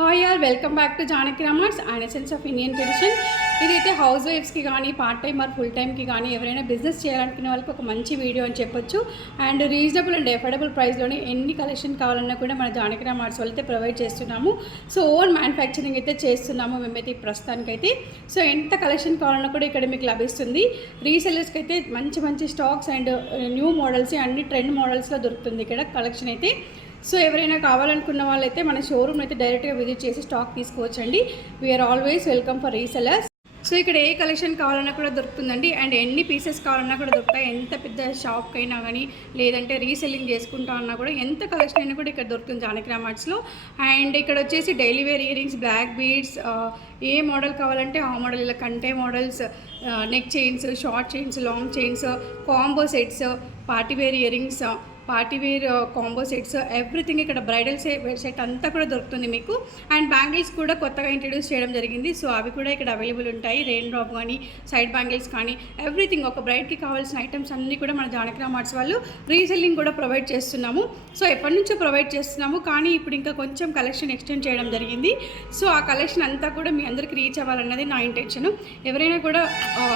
Hi all welcome back to Janaki Ramars and essence of Indian tradition. ఇదైతే house వైఫ్స్కి కానీ part time are full టైంకి కానీ ఎవరైనా బిజినెస్ చేయాలనుకునే వాళ్ళకి ఒక మంచి వీడియో అని చెప్పొచ్చు. అండ్ రీజనబుల్ అండ్ ఎఫోర్డబుల్ ప్రైస్లోనే ఎన్ని కలెక్షన్ కావాలన్నా కూడా మన జానకి రామర్స్ వాళ్ళైతే ప్రొవైడ్ చేస్తున్నాము. సో ఓన్ మ్యానుఫ్యాక్చరింగ్ అయితే చేస్తున్నాము మేమైతే ప్రస్తుతానికైతే. సో ఎంత కలెక్షన్ కావాలన్నా కూడా ఇక్కడ మీకు లభిస్తుంది. రీసెల్లర్స్కి అయితే మంచి మంచి స్టాక్స్ అండ్ న్యూ మోడల్స్ అన్ని ట్రెండ్ మోడల్స్లో దొరుకుతుంది ఇక్కడ కలెక్షన్ అయితే. సో ఎవరైనా కావాలనుకున్న వాళ్ళైతే మన షోరూమ్ అయితే డైరెక్ట్గా విజిట్ చేసి స్టాక్ తీసుకోవచ్చండి. We are always welcome for resellers. So ఇక్కడ ఏ కలెక్షన్ కావాలన్నా కూడా దొరుకుతుందండి. అండ్ ఎన్ని పీసెస్ కావాలన్నా కూడా దొరుకుతాయి. ఎంత పెద్ద షాప్కి అయినా కానీ లేదంటే రీసెల్లింగ్ చేసుకుంటా అన్నా కూడా ఎంత కలెక్షన్ అయినా కూడా ఇక్కడ దొరుకుతుంది జానకి రామర్స్లో. అండ్ ఇక్కడ వచ్చేసి daily wear ear rings, black beads, ఏ మోడల్ కావాలంటే ఆ మోడల్, ఇలా కంటే models, neck chains, short chains, long chains, combo sets, partywear ear rings, partywear combo sets, everything ఇక్కడ బ్రైడల్ సెట్ అంతా కూడా దొరుకుతుంది మీకు. అండ్ బ్యాంగిల్స్ కూడా కొత్తగా ఇంట్రడ్యూస్ చేయడం జరిగింది. సో అవి కూడా ఇక్కడ అవైలబుల్ ఉంటాయి. రెయిన్ డ్రాప్ కానీ సైడ్ బ్యాంగిల్స్ కానీ ఎవ్రీథింగ్ ఒక బ్రైడ్కి కావాల్సిన ఐటమ్స్ అన్నీ కూడా మన జానకి రామర్స్ వాళ్ళు రీసెల్లింగ్ కూడా ప్రొవైడ్ చేస్తున్నాము. సో ఎప్పటి నుంచో ప్రొవైడ్ చేస్తున్నాము కానీ ఇప్పుడు ఇంకా కొంచెం కలెక్షన్ ఎక్స్టెండ్ చేయడం జరిగింది. సో ఆ కలెక్షన్ అంతా కూడా మీ అందరికి రీచ్ అవ్వాలన్నది నా ఇంటెన్షన్. ఎవరైనా కూడా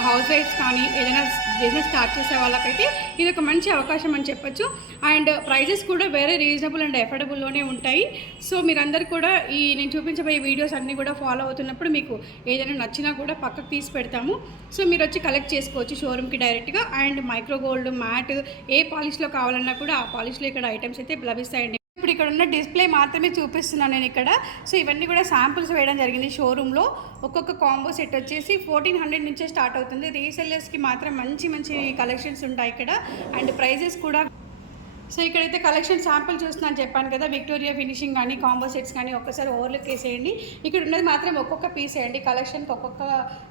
హౌస్ వైఫ్స్ కానీ ఏదైనా బిజినెస్ స్టార్ట్ చేసే వాళ్ళకైతే ఇది ఒక మంచి అవకాశం అని చెప్పొచ్చు. అండ్ ప్రైజెస్ కూడా వేరే రీజనబుల్ అండ్ ఎఫోర్డబుల్లోనే ఉంటాయి. సో మీరందరూ కూడా నేను చూపించబోయే వీడియోస్ అన్నీ కూడా ఫాలో అవుతున్నప్పుడు మీకు ఏదైనా నచ్చినా కూడా పక్కకు తీసి పెడతాము. సో మీరు వచ్చి కలెక్ట్ చేసుకోవచ్చు షోరూమ్కి డైరెక్ట్గా. అండ్ మైక్రో గోల్డ్, మ్యాట్, ఏ పాలిష్లో కావాలన్నా కూడా ఆ పాలిష్లో ఇక్కడ ఐటమ్స్ అయితే లభిస్తాయండి. ఇప్పుడు ఇక్కడ ఉన్న డిస్ప్లే మాత్రమే చూపిస్తున్నాను నేను ఇక్కడ. సో ఇవన్నీ కూడా శాంపుల్స్ వేయడం జరిగింది షోరూంలో. ఒక్కొక్క కాంబో సెట్ వచ్చేసి 1400 నుంచే స్టార్ట్ అవుతుంది. రీసెల్లర్స్కి మాత్రం మంచి మంచి కలెక్షన్స్ ఉంటాయి ఇక్కడ. అండ్ ప్రైజెస్ కూడా. సో ఇక్కడైతే కలెక్షన్ శాంపుల్ చూస్తున్నాను చెప్పాను కదా, విక్టోరియా ఫినిషింగ్ కానీ కాంబో సెట్స్ కానీ ఒక్కసారి ఓవర్లుక్ వేసేయండి. ఇక్కడ ఉన్నది మాత్రం ఒక్కొక్క పీస్ వేయండి. కలెక్షన్కి ఒక్కొక్క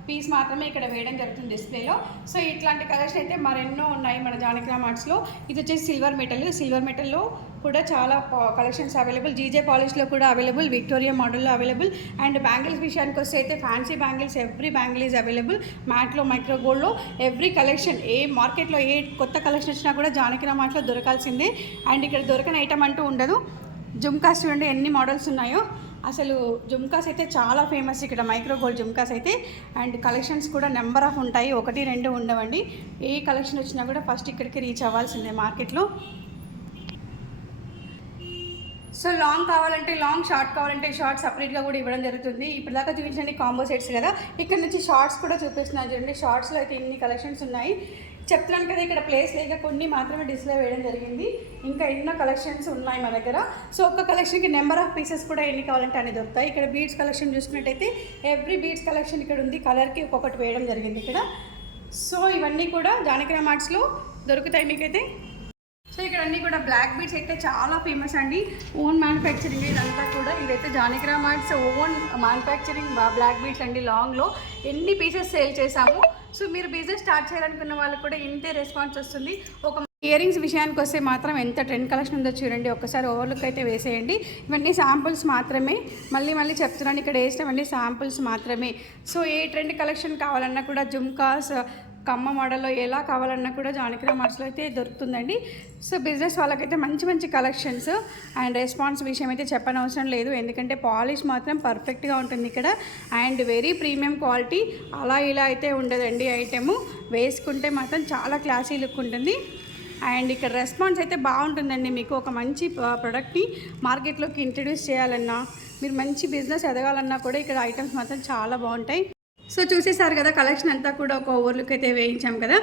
పీస్ మాత్రమే ఇక్కడ వేయడం జరుగుతుంది డిస్ప్లేలో. సో ఇట్లాంటి కలెక్షన్ అయితే మరెన్నో ఉన్నాయి మన జానకి రామర్స్లో. ఇది వచ్చేసి సిల్వర్ మెటల్. సిల్వర్ మెటల్లో కూడా చాలా కలెక్షన్స్ అవైలబుల్. జీజే పాలిష్లో కూడా అవైలబుల్, విక్టోరియా మోడల్లో అవైలబుల్. అండ్ బ్యాంగిల్స్ విషయానికి వస్తే అయితే fancy bangles every bangle is available. మ్యాట్లో, మైక్రో గోల్డ్లో ఎవ్రీ కలెక్షన్, ఏ మార్కెట్లో ఏ కొత్త కలెక్షన్ వచ్చినా కూడా జానకి రామర్స్లో దొరకాల్సిందే. అండ్ ఇక్కడ దొరకని ఐటమ్ అంటూ ఉండదు. జుమ్కాస్ చూడండి ఎన్ని మోడల్స్ ఉన్నాయో. అసలు జుమ్కాస్ అయితే చాలా ఫేమస్ ఇక్కడ, మైక్రో గోల్డ్ జుమ్కాస్ అయితే. అండ్ కలెక్షన్స్ కూడా నెంబర్ ఆఫ్ ఉంటాయి, 1, 2 ఉండవండి. ఏ కలెక్షన్ వచ్చినా కూడా ఫస్ట్ ఇక్కడికి రీచ్ అవ్వాల్సిందే మార్కెట్లో. సో లాంగ్ కావాలంటే లాంగ్, షార్ట్ కావాలంటే షార్ట్ సపరేట్గా కూడా ఇవ్వడం జరుగుతుంది. ఇప్పటిదాకా చూపించండి కాంబో సెట్స్ కదా, ఇక్కడ నుంచి షార్ట్స్ కూడా చూపిస్తున్నాను చూడండి. షార్ట్స్లో అయితే ఇన్ని కలెక్షన్స్ ఉన్నాయి. చెప్తున్నాను కదా ఇక్కడ ప్లేస్ లేక కొన్ని మాత్రమే డిస్ప్లే వేయడం జరిగింది. ఇంకా ఎన్నో కలెక్షన్స్ ఉన్నాయి మా దగ్గర. సో ఒక్క కలెక్షన్కి నెంబర్ ఆఫ్ పీసెస్ కూడా ఎన్ని కావాలంటే అన్ని దొరుకుతాయి. ఇక్కడ బీడ్స్ కలెక్షన్ చూసుకున్నట్టయితే ఎవ్రీ బీడ్స్ కలెక్షన్ ఇక్కడ ఉంది. కలర్కి ఒక్కొక్కటి వేయడం జరిగింది ఇక్కడ. సో ఇవన్నీ కూడా జానకి రామర్స్లో దొరుకుతాయి మీకైతే. సో ఇక్కడ అన్నీ కూడా బ్లాక్ బీడ్స్ అయితే చాలా ఫేమస్ అండి. ఓన్ మ్యానుఫ్యాక్చరింగ్ ఇదంతా కూడా. ఇదైతే Janaki Ramars own manufacturing black beads అండి. లాంగ్లో ఎన్ని పీసెస్ సేల్ చేశాము. సో మీరు బిజినెస్ స్టార్ట్ చేయాలనుకున్న వాళ్ళకి కూడా ఇంతే రెస్పాన్స్ వస్తుంది. ఒక ఇయర్ రింగ్స్ విషయానికి వస్తే మాత్రం ఎంత ట్రెండ్ కలెక్షన్ ఉందో చూడండి. ఒక్కసారి ఓవర్లుక్ అయితే వేసేయండి. ఇవన్నీ శాంపుల్స్ మాత్రమే, మళ్ళీ చెప్తున్నాను ఇక్కడ వేసినవన్నీ శాంపుల్స్ మాత్రమే. సో ఏ ట్రెండ్ కలెక్షన్ కావాలన్నా కూడా జుమ్కాస్, కమ్మ మోడల్లో ఎలా కావాలన్నా కూడా జానకి రామర్స్లో అయితే దొరుకుతుందండి. సో బిజినెస్ వాళ్ళకైతే మంచి మంచి కలెక్షన్స్. అండ్ రెస్పాన్స్ విషయం అయితే చెప్పనవసరం లేదు, ఎందుకంటే పాలిష్ మాత్రం పర్ఫెక్ట్గా ఉంటుంది ఇక్కడ. అండ్ వెరీ ప్రీమియం క్వాలిటీ, అలా ఇలా అయితే ఉండదండి. ఐటెము వేసుకుంటే మాత్రం చాలా క్లాసీ లుక్ ఉంటుంది. అండ్ ఇక్కడ రెస్పాన్స్ అయితే బాగుంటుందండి. మీకు ఒక మంచి ప్రోడక్ట్ని మార్కెట్లోకి ఇంట్రడ్యూస్ చేయాలన్నా, మీరు మంచి బిజినెస్ ఎదగాలన్నా కూడా ఇక్కడ ఐటమ్స్ మాత్రం చాలా బాగుంటాయి. సో చూసేసారు కదా కలెక్షన్ అంతా కూడా ఒక ఓవర్లుక్ అయితే వేయించాం కదా.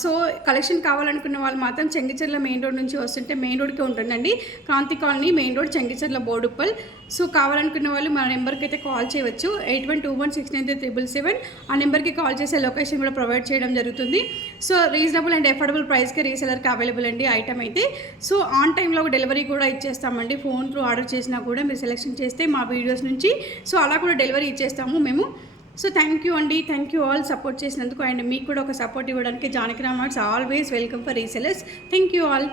సో కలెక్షన్ కావాలనుకున్న వాళ్ళు మాత్రం చెంగిచెర్ల మెయిన్ రోడ్ నుంచి వస్తుంటే మెయిన్ రోడ్కి ఉంటుందండి. Kranti colony main road, Chengicherla, Boduppal. So కావాలనుకున్న వాళ్ళు మన నెంబర్కి అయితే కాల్ చేయవచ్చు. 8121693777. ఆ నెంబర్కి కాల్ చేసే లొకేషన్ కూడా ప్రొవైడ్ చేయడం జరుగుతుంది. సో రీజనబుల్ అండ్ ఎఫోర్డబుల్ ప్రైస్కి రీసెలర్కి అవైలబుల్ అండి ఐటమ్ అయితే. సో ఆన్ టైంలో డెలివరీ కూడా ఇచ్చేస్తామండి. ఫోన్ త్రూ ఆర్డర్ చేసినా కూడా మీరు సెలెక్షన్ చేస్తే మా వీడియోస్ నుంచి సో అలా కూడా డెలివరీ ఇచ్చేస్తాము మేము. సో థ్యాంక్ యూ అండి, థ్యాంక్ యూ ఆల్ సపోర్ట్ చేసినందుకు. అండ్ మీకు కూడా ఒక సపోర్ట్ ఇవ్వడానికి Janaki Ramars always welcome for resellers. Thank you all.